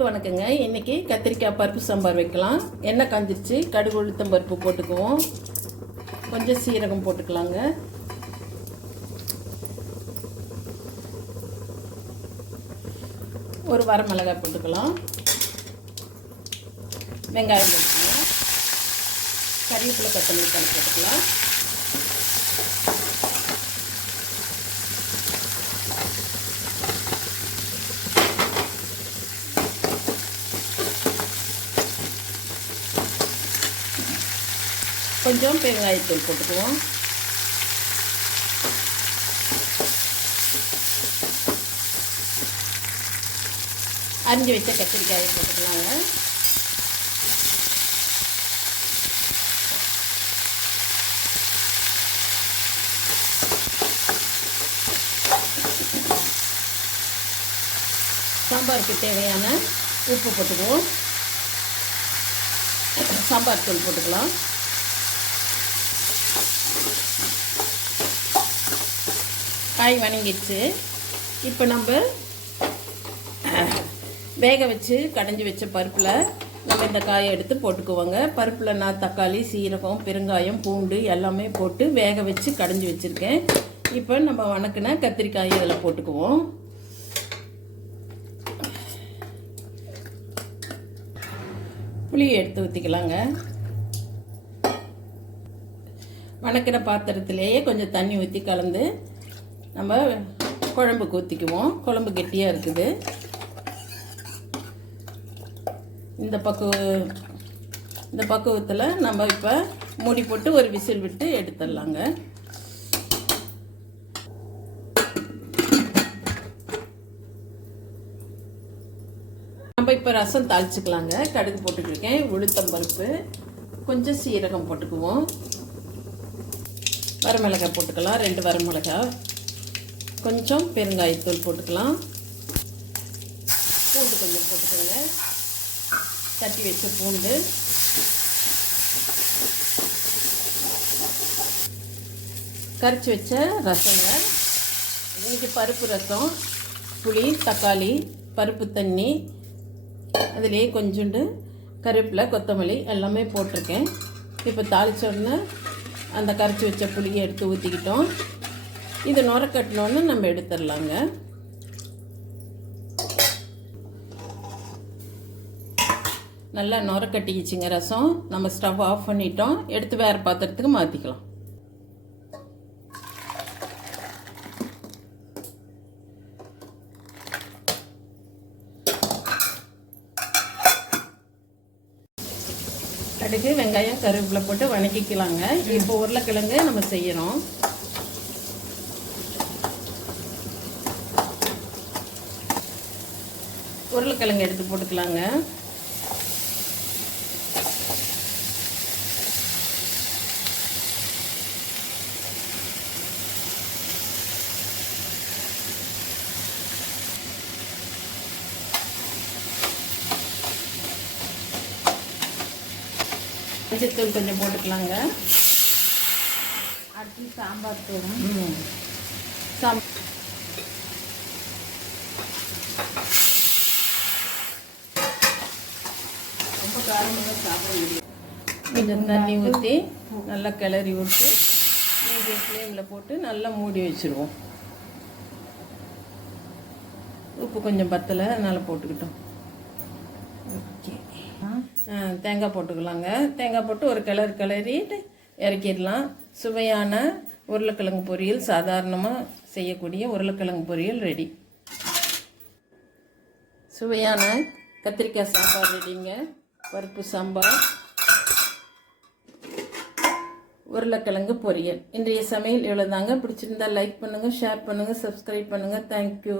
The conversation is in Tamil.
வணக்கங்க. இன்னைக்கு கத்திரிக்காய் பருப்பு சாம்பார் வைக்கலாம். எண்ணெய் காஞ்சிருச்சு. கடுகு உளுத்தம் பருப்பு போட்டுக்குவோம். கொஞ்சம் சீரகம் போட்டுக்கலாங்க. ஒரு வரமிளகாய் போட்டுக்கலாம். வெங்காயம் போட்டுக்கலாம். கறிவேப்பிலை கொத்தமல்லி போட்டுக்கலாம். கொஞ்சம் பெருங்காயத்தூள் போட்டுக்குவோம் அரிஞ்சு வச்ச கத்திரிக்காயை போட்டுக்கலாங்க சாம்பாருக்கு தேவையான உப்பு போட்டுக்குவோம் சாம்பார் தூள் போட்டுக்கலாம் காய் வணங்கிடுச்சு. இப்போ நம்ம வேக வச்சு கடைஞ்சி வச்ச பருப்பில் நம்ம இந்த காயை எடுத்து போட்டுக்குவோங்க. பருப்பில் நான் தக்காளி சீரகம் பெருங்காயம் பூண்டு எல்லாமே போட்டு வேக வச்சு கடைஞ்சி வச்சுருக்கேன். இப்போ நம்ம வணக்கின கத்திரிக்காயை இதில் போட்டுக்குவோம். புளியை எடுத்து ஊற்றிக்கலாங்க வணக்கிற பாத்திரத்திலேயே கொஞ்சம் தண்ணி ஊற்றி கலந்து நம்ம குழம்புக்கு ஊற்றிக்குவோம் குழம்பு கெட்டியாக இருக்குது. இந்த பக்குவ இந்த பக்குவத்தில் நம்ம இப்போ மூடி போட்டு ஒரு விசில் விட்டு எடுத்துடலாங்க. நம்ம இப்போ ரசம் தாளிச்சுக்கலாங்க. கடுகு போட்டுக்கிருக்கேன் உளுத்தம்பருப்பு கொஞ்சம் சீரகம் போட்டுக்குவோம். வரமிளகாய் போட்டுக்கலாம். ரெண்டு வரமிளகாய். கொஞ்சம் பெருங்காயத்தூள் போட்டுக்கலாம். பூண்டு கொஞ்சம் போட்டுக்கோங்க. தட்டி வச்ச பூண்டு. கரைச்சி வச்ச ரசங்க. இன்னைக்கு பருப்பு ரசம் புளி தக்காளி பருப்பு தண்ணி அதுலேயே கொஞ்சோண்டு கருவேப்பிலை கொத்தமல்லி எல்லாமே போட்டிருக்கேன். இப்போ தாளிச்ச உடனே அந்த கரைச்சி வச்ச புளியை எடுத்து ஊற்றிக்கிட்டோம் இது நுர கட்டினோன்னு நம்ம எடுத்துடலாங்க. நல்லா நுர கட்டிக்கிச்சுங்க ரசம். நம்ம ஸ்டவ் ஆஃப் பண்ணிட்டோம். எடுத்து வேறு பாத்திரத்துக்கு மாற்றிக்கலாம் கடுகு வெங்காயம் கருவேப்பிலை போட்டு வணக்கிக்கலாங்க. இப்போ உருளைக்கிழங்கு நம்ம செய்யறோம் உருளைக்கிழங்கு எடுத்து போட்டுக்கலாங்க. மஞ்சத்தூள் கொஞ்சம் போட்டுக்கலாங்க. அடுத்து சாம்பார் தூள். ம். கொஞ்சம் தண்ணி ஊற்றி நல்லா கிளறி விட்டு மீடியம் ஃப்ளேமில் போட்டு நல்லா மூடி வச்சுருவோம். உப்பு கொஞ்சம் பத்தலை அதனால் போட்டுக்கிட்டோம். ஓகே தேங்காய் போட்டுக்கலாங்க. தேங்காய் போட்டு ஒரு கிளறு கிளறிட்டு இறக்கிடலாம். சுவையான உருளைக்கிழங்கு பொரியல் சாதாரணமாக செய்யக்கூடிய உருளைக்கிழங்கு பொரியல் ரெடி சுவையான கத்திரிக்காய் சாம்பார் ரெடிங்க பருப்பு சாம்பார் உருளைக்கிழங்கு பொரியல். இன்றைய சமையல் இவ்வளோதாங்க பிடிச்சிருந்தா லைக் பண்ணுங்கள் ஷேர் பண்ணுங்கள் சப்ஸ்கிரைப் பண்ணுங்கள் தேங்க்யூ